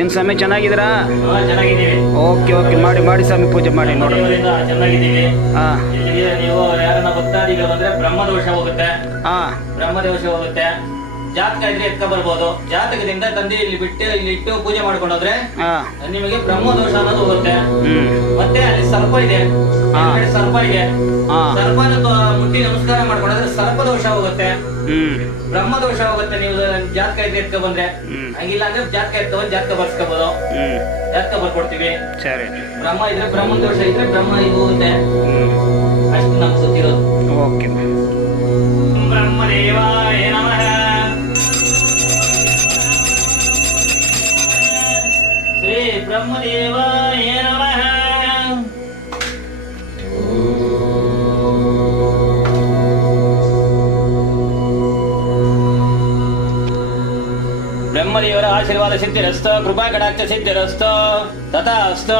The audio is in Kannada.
ಏನು ಸ್ವಾಮಿ ಚೆನ್ನಾಗಿದ್ದೀರಾ? ಚೆನ್ನಾಗಿದ್ದೀವಿ. ಓಕೆ ಓಕೆ, ಮಾಡಿ ಮಾಡಿ ಸ್ವಾಮಿ ಪೂಜೆ ಮಾಡಿ ನೋಡಿ. ಚೆನ್ನಾಗಿದ್ದೀವಿ. ಹಾಂ ಇಲ್ಲಿಗೆ ನೀವು ಯಾರನ್ನ ಭಕ್ತಾದಿಗಳು ಬಂದ್ರೆ ಬ್ರಹ್ಮದೋಷ ಹೋಗುತ್ತೆ. ಹಾಂ ಬ್ರಹ್ಮದೋಷ ಹೋಗುತ್ತೆ. ಜಾತಕ ಇದ್ರೆ ಎತ್ಕ ಬರ್ಬೋದು. ಜಾತಕದಿಂದ ತಂದೆ ಇಲ್ಲಿ ಬಿಟ್ಟು ಇಲ್ಲಿ ಇಟ್ಟು ಪೂಜೆ ಮಾಡ್ಕೊಂಡೋದ್ರೆ ಹಾಂ ನಿಮಗೆ ಬ್ರಹ್ಮದೋಷ ಅನ್ನೋದು ಹೋಗುತ್ತೆ. ಹ್ಞೂ ಮತ್ತೆ ಅಲ್ಲಿ ಸರ್ಪ ಇದೆ, ಸರ್ಪ ಇದೆ. ಸರ್ಪನ ಮುಟ್ಟಿ ನಮಸ್ಕಾರ ಮಾಡ್ಕೊಂಡ್ರೆ ಸರ್ಪದೋಷ ಹೋಗುತ್ತೆ, ಬ್ರಹ್ಮದೋಷ ಹೋಗುತ್ತೆ. ನೀವು ಜಾತಕ ಇದ್ರೆ ಎತ್ಕ ಬಂದ್ರೆ, ಹಂಗಿಲ್ಲ ಅಂದ್ರೆ ಜಾತಕ ಎತ್ಕೊಂಡ್ ಜಾತಕ ಬರ್ಸ್ಕೋಬಹುದು. ಜಾತಕ ಬರ್ಕೊಡ್ತೀವಿ. ಸರಿ. ಬ್ರಹ್ಮ ಇದ್ರೆ ಬ್ರಹ್ಮದೋಷ ಇದ್ರೆ ಬ್ರಹ್ಮ ಇದು ಹೋಗುತ್ತೆ. ಅಷ್ಟು ನಮ್ಗೆ ಗೊತ್ತಿರೋದು. ಓಕೆ. ಬ್ರಹ್ಮದೇವಾಯ ನಮಃ. ಶ್ರೀ ಬ್ರಹ್ಮದೇವಾಯ ನಮಃ. ಬ್ರಹ್ಮದೇವರ ಆಶೀರ್ವಾದ ಸಿದ್ಧಿರಸ್ತು, ಕೃಪಾ ಕಟಾಕ್ಷ ಸಿದ್ಧಿರಸ್ತು, ತಥಾಸ್ತು.